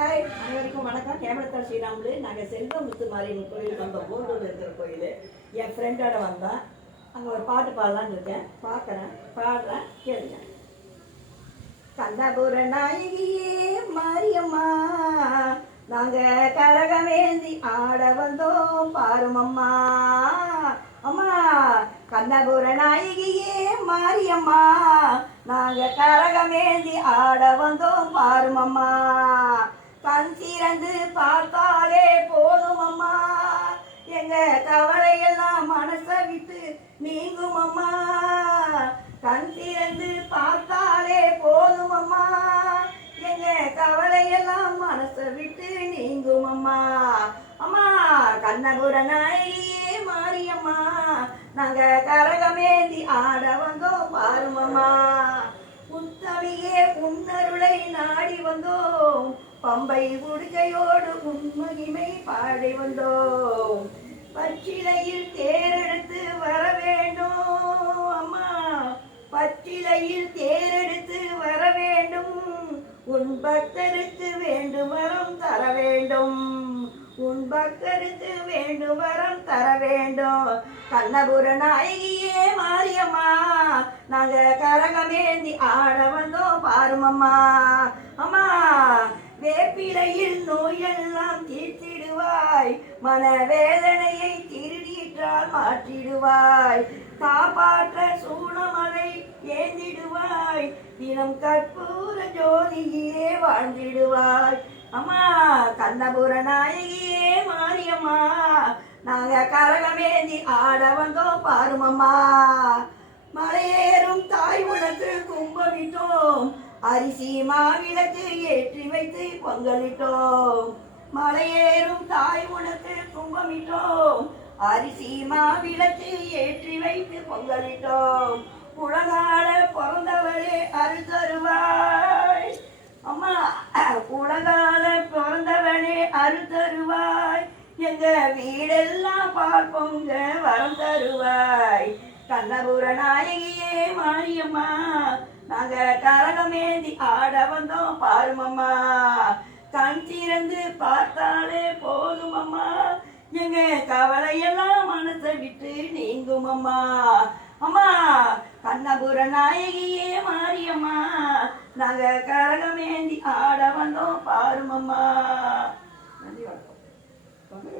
Hi, அனைவருக்கும் வணக்கம். ஹேமலதா ஸ்ரீராமுலு. நாங்கள் செல்வமுத்து மாரியம்மன் கோயில் வந்தோம். போண்டூரில் இருக்கிற கோயில். என் ஃப்ரெண்டோட வந்தோம். அங்கே ஒரு பாட்டு பாடலான்னு இருக்கேன். பார்க்குறேன், பாடுறேன், கேளுங்க. கண்ணபுர நாயகியே மாரியம்மா, நாங்கள் கரகமேந்தி ஆட வந்தோம் பாருமம்மா. அம்மா கண்ணபுர நாயகியே மாரியம்மா, நாங்கள் கரகமேந்தி ஆட வந்தோம் பாருமம்மா. கண் திறந்து பார்த்தாலே போதும் அம்மா, எங்க கவலையெல்லாம் மனசை விட்டு நீங்கும் அம்மா. கண் திறந்து பார்த்தாலே போதும் அம்மா, எங்க கவலையெல்லாம் மனசை விட்டு நீங்கும் அம்மா. அம்மா கண்ணபுர நாயகியே மாரியம்மா, நாங்க கரகமேந்தி ஆட வந்தோம் பாருமம்மா. உத்தமியே உன்னருளை நாடி வந்தோம், பம்பை உடுக்கையோடு உன்மகிமை பாடி வந்தோம். பச்சிலையில் தேரெடுத்து வர வேண்டும் அம்மா, பச்சிலையில் தேரெடுத்து வர வேண்டும். உன் பக்தருக்கு வேண்டும் வரம் தர வேண்டும், உன் பக்தருக்கு வேண்டும் வரம் தர வேண்டும். கண்ணபுர நாயகியே மாரியம்மா, நாங்க கரகமேந்தி ஆட வந்தோம் பாருமம்மா. அம்மா வேப்பிலையில் நோயெல்லாம் தீர்த்திடுவாய், மனவேதனையை திருடிற்றால் மாற்றிடுவாய். காப்பாற்ற சூனமலை ஏந்திடுவாய், தினம் கற்பூர ஜோதியிலே வாழ்ந்திடுவாய். அம்மா கண்ணபுர நாயகியே மாரியம்மா, நாங்க கரகமேந்தி ஆட வந்தோம் பாருமம்மா. மலையேறும் தாய் உனக்கு கும்பமிட்டோம், அரிசி மாவிளக்கு ஏற்றி வைத்து பொங்கலிட்டோம். மலையேறும் தாய் உனக்கு கும்பமிட்டோம், அரிசி மாவிளக்கு ஏற்றி வைத்து பொங்கலிட்டோம். உலகால பிறந்தவளே அருள் தருவாய் அம்மா, உலகால பிறந்தவனே அருள் தருவாய். எங்க வீடெல்லாம் பால் பொங்க வரம் தருவாய். கண்ணபுர நாயகியே மாரியம்மா, நாங்க கரகமேந்தி ஆட வந்தோம் பாருமம்மா. கண் திறந்து பார்த்தாலே போதும் அம்மா, எங்க கவலையெல்லாம் மனசை விட்டு நீங்கும் அம்மா. அம்மா கண்ணபுர நாயகியே மாரியம்மா, நாங்க கரகமேந்தி ஆட வந்தோம் பாருமம்மா. நன்றி, வணக்கம்.